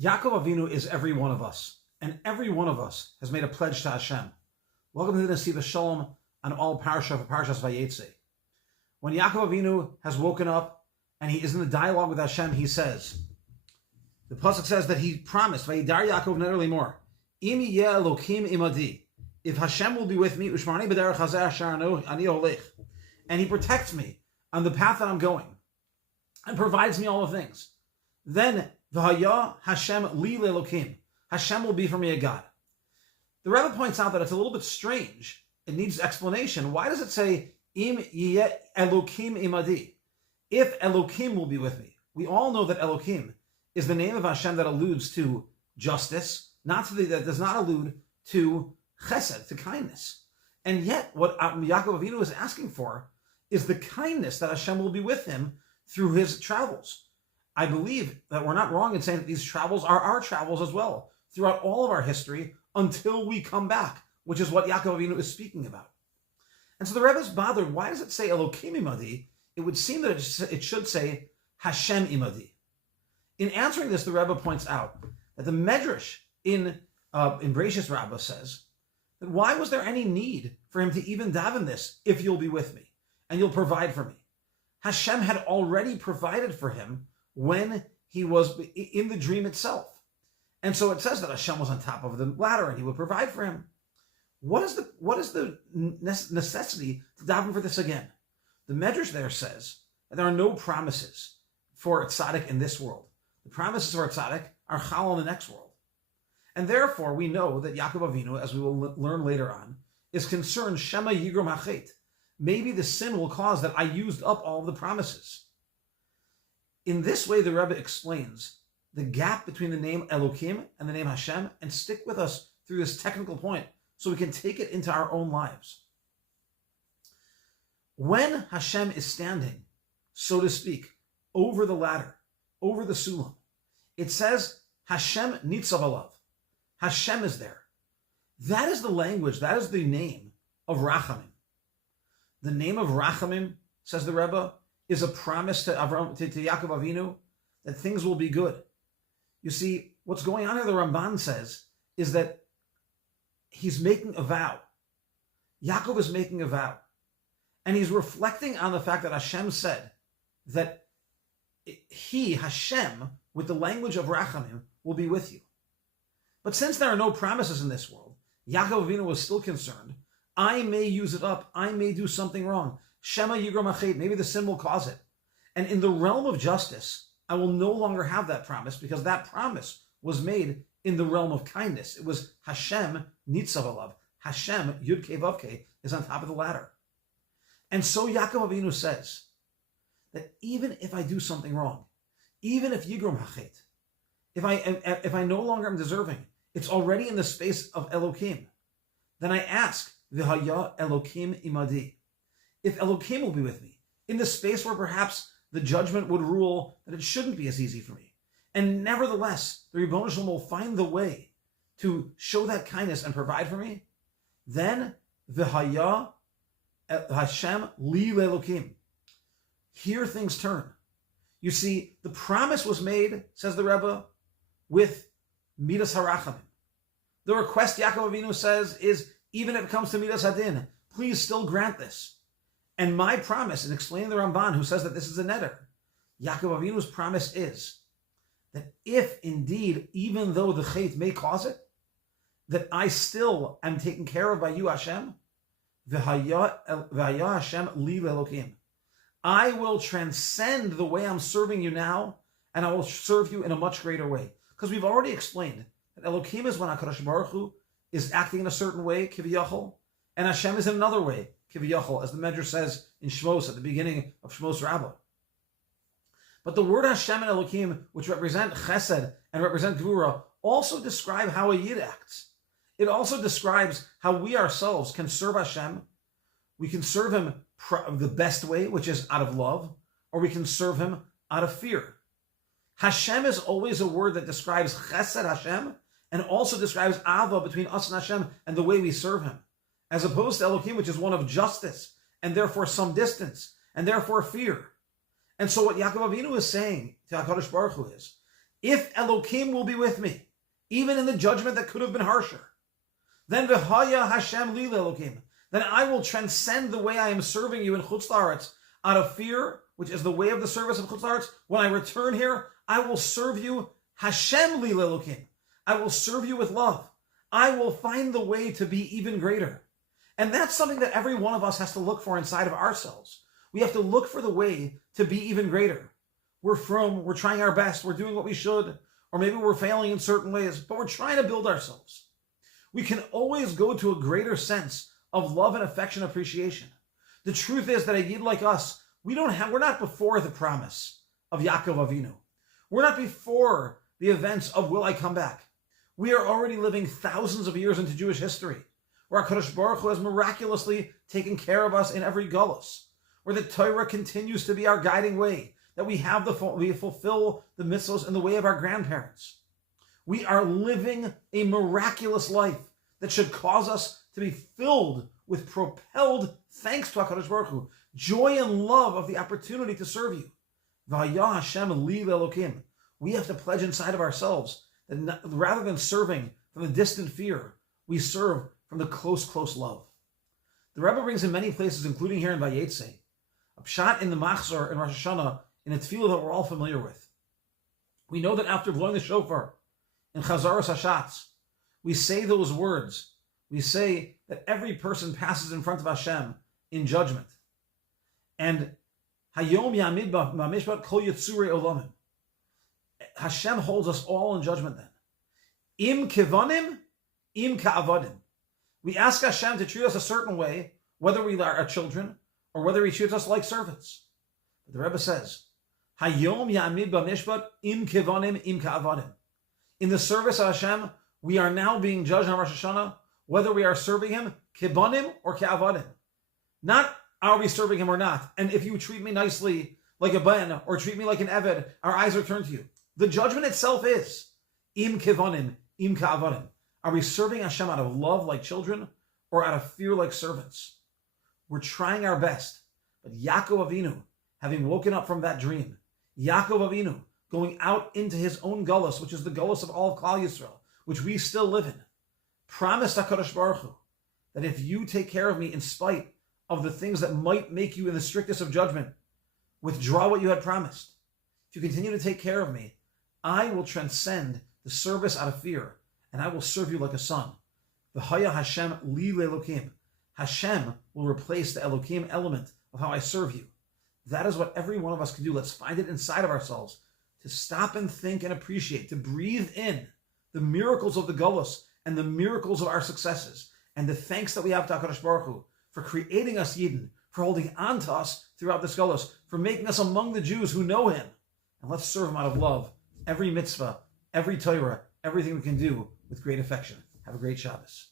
Yaakov Avinu is every one of us, and every one of us has made a pledge to Hashem. Welcome to the Nesiva Shalom on all Parashas Vayeitze. When Yaakov Avinu has woken up and he is in the dialogue with Hashem, he says, the pasuk says that he promised, Vayidar Yaakov never limor, Im yeh Elokim imadi, if Hashem will be with me, Ushmarani b'derech hazeh asher ani holech, and he protects me on the path that I'm going, and provides me all the things, then V'haya Hashem li lelokim, Hashem will be for me a God. The Rebbe points out that it's a little bit strange. It needs explanation. Why does it say Im yeh Elokim imadi? If Elokim will be with me. We all know that Elokim is the name of Hashem that alludes to justice, that does not allude to chesed, to kindness. And yet, what Yaakov Avinu is asking for is the kindness that Hashem will be with him through his travels. I believe that we're not wrong in saying that these travels are our travels as well, throughout all of our history, until we come back, which is what Yaakov Avinu is speaking about. And so the Rebbe is bothered. Why does it say Elokim imadi? It would seem that it should say Hashem imadi. In answering this, the Rebbe points out that the Medrash in Bereshis Rabbah says that why was there any need for him to even daven this, if you'll be with me and you'll provide for me? Hashem had already provided for him when he was in the dream itself. And so it says that Hashem was on top of the ladder and he would provide for him. What is the necessity to daven for this again? The Medrash there says that there are no promises for a tzaddik in this world. The promises for a tzaddik are chal in the next world. And therefore we know that Yaakov Avinu, as we will learn later on, is concerned, Shema Yigrom Hachet. Maybe the sin will cause that I used up all of the promises. In this way, the Rebbe explains the gap between the name Elokim and the name Hashem, and stick with us through this technical point so we can take it into our own lives. When Hashem is standing, so to speak, over the ladder, over the sulam, it says Hashem nitzav alav. Hashem is there. That is the language, that is the name of Rachamim. The name of Rachamim, says the Rebbe, is a promise to Yaakov Avinu that things will be good. You see, what's going on here, the Ramban says, is that he's making a vow. Yaakov is making a vow. And he's reflecting on the fact that Hashem said that he, Hashem, with the language of Rachamim, will be with you. But since there are no promises in this world, Yaakov Avinu was still concerned, I may use it up, I may do something wrong. Shema Yigrom Hachet, maybe the sin will cause it. And in the realm of justice, I will no longer have that promise, because that promise was made in the realm of kindness. It was Hashem nitzav alav. Hashem, Yud Kei Vav Kei, is on top of the ladder. And so Yaakov Avinu says that even if I do something wrong, even if Yigrom Hachet, if I no longer am deserving, it's already in the space of Elokim. Then I ask, V'haya Elokim imadi. If Elokim will be with me, in the space where perhaps the judgment would rule that it shouldn't be as easy for me. And nevertheless, the Ribono Shel Olam will find the way to show that kindness and provide for me, then V'haya Hashem li lelokim. Here things turn. You see, the promise was made, says the Rebbe, with Midas Harachamim. The request Yaakov Avinu says is, even if it comes to Midas Hadin, please still grant this. And my promise, in explaining the Ramban, who says that this is a neder, Yaakov Avinu's promise is that if indeed, even though the chait may cause it, that I still am taken care of by you, Hashem, V'haya Hashem li lelokim. I will transcend the way I'm serving you now, and I will serve you in a much greater way. Because we've already explained that Elokim is when HaKadosh Baruch Hu is acting in a certain way, kiviyachol, and Hashem is in another way, kiviyachol, as the Medrash says in Shmos at the beginning of Shmos Rabbah. But the word Hashem and Elokim, which represent chesed and represent gvura, also describe how a yid acts. It also describes how we ourselves can serve Hashem. We can serve him the best way, which is out of love, or we can serve him out of fear. Hashem is always a word that describes chesed Hashem, and also describes ava between us and Hashem and the way we serve him, as opposed to Elokim, which is one of justice, and therefore some distance, and therefore fear. And so what Yaakov Avinu is saying to HaKadosh Baruch Hu is, If Elokim will be with me, even in the judgment that could have been harsher, then v'haya Hashem li Elokim, then I will transcend the way I am serving you in Chutz La'aretz out of fear, which is the way of the service of Chutz La'aretz. When I return here, I will serve you Hashem li Elokim. I will serve you with love. I will find the way to be even greater. And that's something that every one of us has to look for inside of ourselves. We have to look for the way to be even greater. We're trying our best, we're doing what we should, or maybe we're failing in certain ways, but we're trying to build ourselves. We can always go to a greater sense of love and affection, appreciation. The truth is that a Yid like us, we're not before the promise of Yaakov Avinu. We're not before the events of will I come back. We are already living thousands of years into Jewish history, where HaKadosh Baruch Hu has miraculously taken care of us in every gullus, where the Torah continues to be our guiding way, that we fulfill the mitzvos in the way of our grandparents. We are living a miraculous life that should cause us to be filled with propelled thanks to HaKadosh Baruch Hu, joy and love of the opportunity to serve you. V'haya Hashem li Elokim. We have to pledge inside of ourselves that rather than serving from the distant fear, we serve from the close love. The Rabbi brings in many places, including here in Vayeitze, a pshat in the Machzor in Rosh Hashanah, in a tefillah that we're all familiar with. We know that after blowing the shofar in Chazaras Hashatz, we say those words. We say that every person passes in front of Hashem in judgment. And Hayom Yamid B'Mishpat Kol Yitzurei Olamim. Hashem holds us all in judgment then. Im Kivanim, Im Ka'avadim. We ask Hashem to treat us a certain way, whether we are children or whether He treats us like servants. But the Rebbe says, Hayom Yamid B'Mishpat Im Kivanim, Im Ka'avadim. In the service of Hashem, we are now being judged on Rosh Hashanah, whether we are serving Him Kivanim or Ka'avadim. Not are we serving Him or not. And if you treat me nicely like a ben or treat me like an eved, our eyes are turned to you. The judgment itself is Im Kivanim, Im Ka'avadim. Are we serving Hashem out of love like children or out of fear like servants? We're trying our best. But Yaakov Avinu, having woken up from that dream, Yaakov Avinu going out into his own gullus, which is the gullus of all of Klal Yisrael, which we still live in, promised HaKadosh Baruch Hu that if you take care of me in spite of the things that might make you in the strictest of judgment, withdraw what you had promised. If you continue to take care of me, I will transcend the service out of fear, and I will serve you like a son. V'haya Hashem li Elokim. Hashem will replace the Elokim element of how I serve you. That is what every one of us can do. Let's find it inside of ourselves to stop and think and appreciate, to breathe in the miracles of the Gullus and the miracles of our successes, and the thanks that we have to HaKadosh Baruch Hu for creating us Yidden, for holding on to us throughout this Gullus, for making us among the Jews who know Him. And let's serve Him out of love. Every mitzvah, every Torah, everything we can do with great affection. Have a great Shabbos.